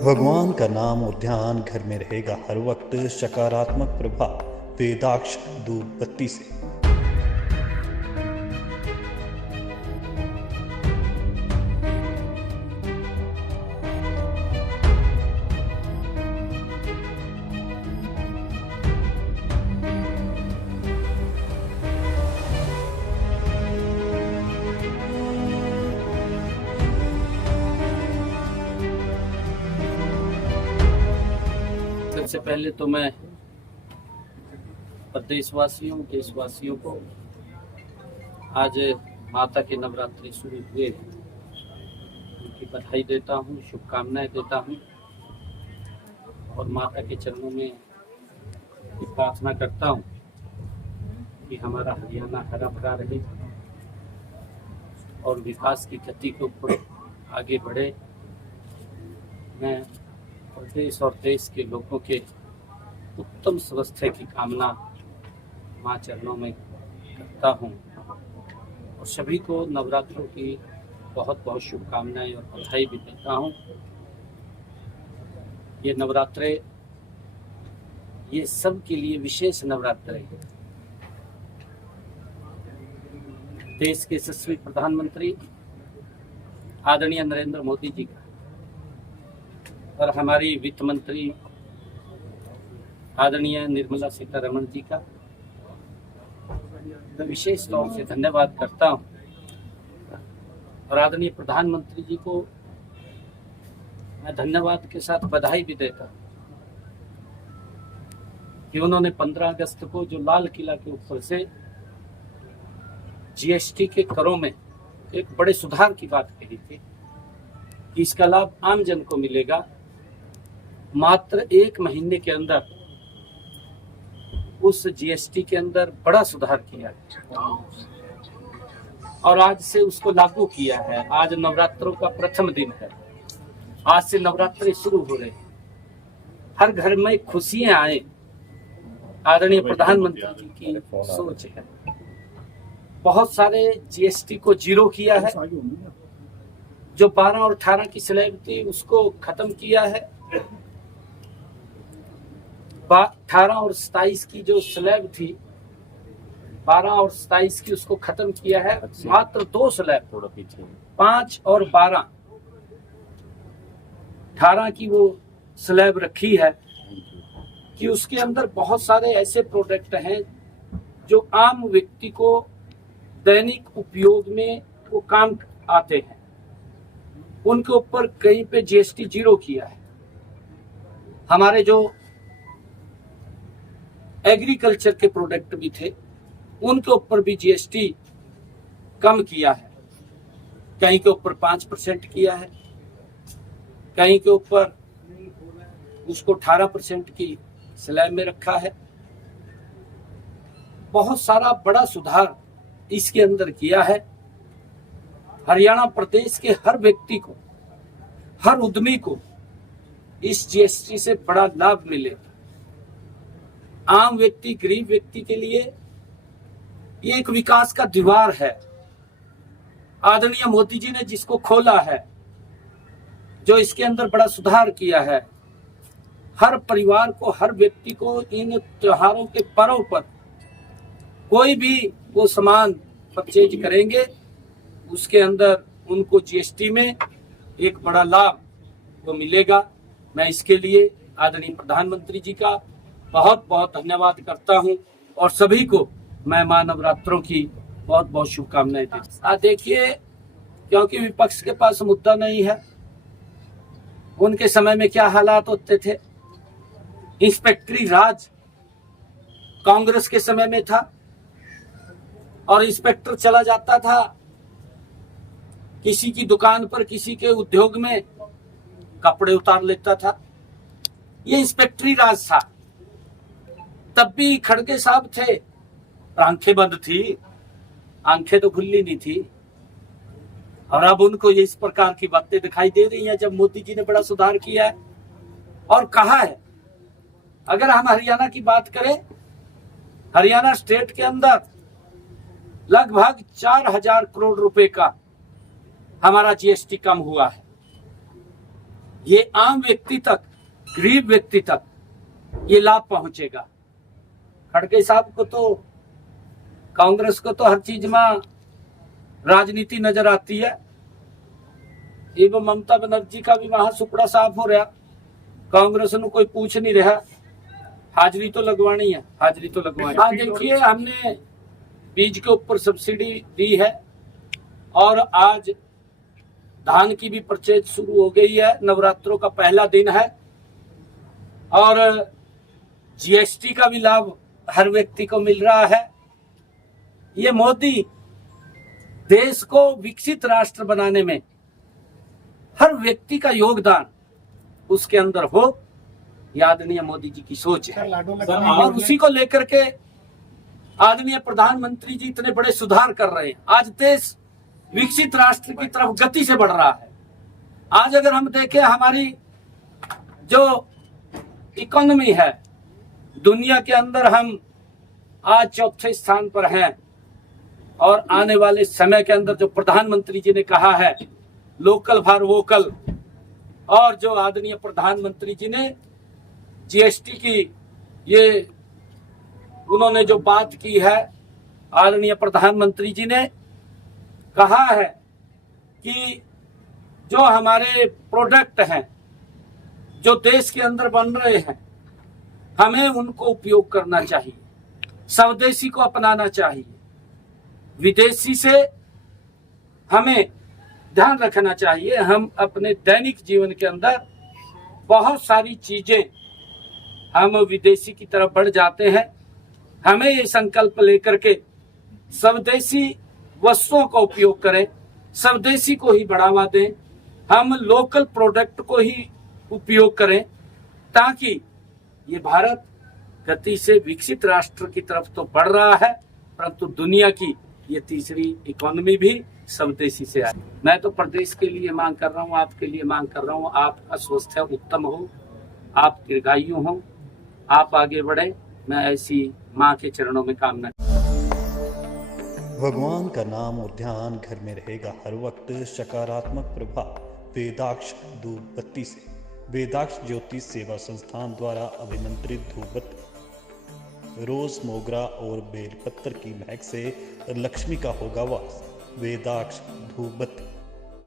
भगवान का नाम और ध्यान घर में रहेगा हर वक्त सकारात्मक प्रभाव। वेदाक्ष धूप बत्ती से। सबसे पहले तो मैं प्रदेशवासियों देशवासियों को आज माता के नवरात्रि शुरू हुए उनकी बधाई देता हूँ, शुभकामनाएं देता हूँ और माता के चरणों में प्रार्थना करता हूँ कि हमारा हरियाणा हरा भरा रहे और विकास की गति के ऊपर आगे बढ़े। मैं प्रदेश और देश के लोगों के उत्तम स्वास्थ्य की कामना मां चरणों में करता हूं और सभी को नवरात्रों की बहुत बहुत शुभकामनाएं और बधाई भी देता हूं। ये नवरात्रे ये सब के लिए विशेष नवरात्रे हैं। देश के यशस्वी प्रधानमंत्री आदरणीय नरेंद्र मोदी जी का और हमारी वित्त मंत्री आदरणीय निर्मला सीतारमण जी का मैं विशेष तौर से धन्यवाद करता हूं और आदरणीय प्रधानमंत्री जी को मैं धन्यवाद के साथ बधाई भी देता हूं कि उन्होंने 15 अगस्त को जो लाल किला के ऊपर से जीएसटी के करों में एक बड़े सुधार की बात कही थी कि इसका लाभ आम जन को मिलेगा। मात्र 1 महीने के अंदर उस जीएसटी के अंदर बड़ा सुधार किया और आज से उसको लागू किया है। आज नवरात्रों का प्रथम दिन है। आज से नवरात्रि शुरू हो रहे हैं। हर घर में खुशियां आए, आदरणीय प्रधानमंत्री जी की सोच है। बहुत सारे जीएसटी को जीरो किया है। जो 12 और 18 की स्लैब थी उसको खत्म किया है। 18 और 27 की जो स्लैब थी 12 और 27 की उसको खत्म किया है। मात्र 2 स्लैब 5 और 12 18 की वो स्लैब रखी है कि उसके अंदर बहुत सारे ऐसे प्रोडक्ट हैं जो आम व्यक्ति को दैनिक उपयोग में वो काम आते हैं। उनके ऊपर कहीं पे जीएसटी जीरो किया है। हमारे जो एग्रीकल्चर के प्रोडक्ट भी थे उनके ऊपर भी जीएसटी कम किया है। कहीं के ऊपर 5% किया है, कहीं के ऊपर उसको 18% की स्लैब में रखा है। बहुत सारा बड़ा सुधार इसके अंदर किया है। हरियाणा प्रदेश के हर व्यक्ति को, हर उद्यमी को इस जीएसटी से बड़ा लाभ मिलेगा। आम व्यक्ति, गरीब व्यक्ति के लिए ये एक विकास का द्वार है। आदरणीय मोदी जी ने जिसको खोला है, जो इसके अंदर बड़ा सुधार किया है, हर परिवार को, हर व्यक्ति को इन त्योहारों के पर्व पर कोई भी वो सामान परचेज करेंगे उसके अंदर उनको जीएसटी में एक बड़ा लाभ तो मिलेगा। मैं इसके लिए आदरणीय प्रधानमंत्री जी का बहुत बहुत धन्यवाद करता हूं और सभी को मैं मां नवरात्रों की बहुत बहुत शुभकामनाएं देता हूं। देखिए, क्योंकि विपक्ष के पास मुद्दा नहीं है, उनके समय में क्या हालात होते थे। इंस्पेक्टरी राज कांग्रेस के समय में था और इंस्पेक्टर चला जाता था किसी की दुकान पर, किसी के उद्योग में, कपड़े उतार लेता था। ये इंस्पेक्टरी राज था। तब भी खड़गे साहब थे, आंखें बंद थी, आंखें तो खुली नहीं थी। और अब उनको ये इस प्रकार की बातें दिखाई दे रही हैं जब मोदी जी ने बड़ा सुधार किया है और कहा है। अगर हम हरियाणा की बात करें, हरियाणा स्टेट के अंदर लगभग 4000 करोड़ रुपए का हमारा जीएसटी कम हुआ है। ये आम व्यक्ति तक, गरीब व्यक्ति तक ये लाभ पहुंचेगा। खड़गे साहब को तो, कांग्रेस को तो हर चीज में राजनीति नजर आती है। एवं ममता बनर्जी का भी वहां सुपड़ा साफ हो रहा, कांग्रेस ने कोई पूछ नहीं रहा, हाजिरी तो लगवानी है, हाजिरी तो लगवानी। हाँ देखिए, हमने बीज के ऊपर सब्सिडी दी है और आज धान की भी परचेज शुरू हो गई है। नवरात्रों का पहला दिन है और जीएसटी का भी लाभ हर व्यक्ति को मिल रहा है। ये मोदी देश को विकसित राष्ट्र बनाने में हर व्यक्ति का योगदान उसके अंदर हो, ये आदरणीय मोदी जी की सोच है। और उसी को लेकर के आदरणीय प्रधानमंत्री जी इतने बड़े सुधार कर रहे हैं। आज देश विकसित राष्ट्र की तरफ गति से बढ़ रहा है। आज अगर हम देखें, हमारी जो इकोनॉमी है दुनिया के अंदर, हम आज चौथे स्थान पर हैं। और आने वाले समय के अंदर जो प्रधानमंत्री जी ने कहा है लोकल फॉर वोकल, और जो आदरणीय प्रधानमंत्री जी ने जीएसटी की ये उन्होंने जो बात की है, आदरणीय प्रधानमंत्री जी ने कहा है कि जो हमारे प्रोडक्ट हैं जो देश के अंदर बन रहे हैं, हमें उनको उपयोग करना चाहिए, स्वदेशी को अपनाना चाहिए। विदेशी से हमें ध्यान रखना चाहिए। हम अपने दैनिक जीवन के अंदर बहुत सारी चीजें हम विदेशी की तरफ बढ़ जाते हैं। हमें ये संकल्प लेकर के स्वदेशी वस्तुओं का उपयोग करें, स्वदेशी को ही बढ़ावा दें, हम लोकल प्रोडक्ट को ही उपयोग करें, ताकि ये भारत गति से विकसित राष्ट्र की तरफ तो बढ़ रहा है, परंतु दुनिया की ये तीसरी इकोनॉमी भी स्वदेशी से आए। मैं तो प्रदेश के लिए मांग कर रहा हूँ, आपके लिए मांग कर रहा हूँ, आपका स्वास्थ्य उत्तम हो, आप दीर्घायु हो, आप आगे बढ़े। मैं ऐसी माँ के चरणों में कामना। भगवान का नाम और ध्यान घर में रहेगा हर वक्त। सकारात्मक प्रभाव वेदाक्ष धूप बत्ती से। वेदाक्ष ज्योतिष सेवा संस्थान द्वारा अभिमंत्रित धूप बत्ती रोज, मोगरा और बेलपत्र की महक से लक्ष्मी का होगा वास। वेदाक्ष धूप बत्ती।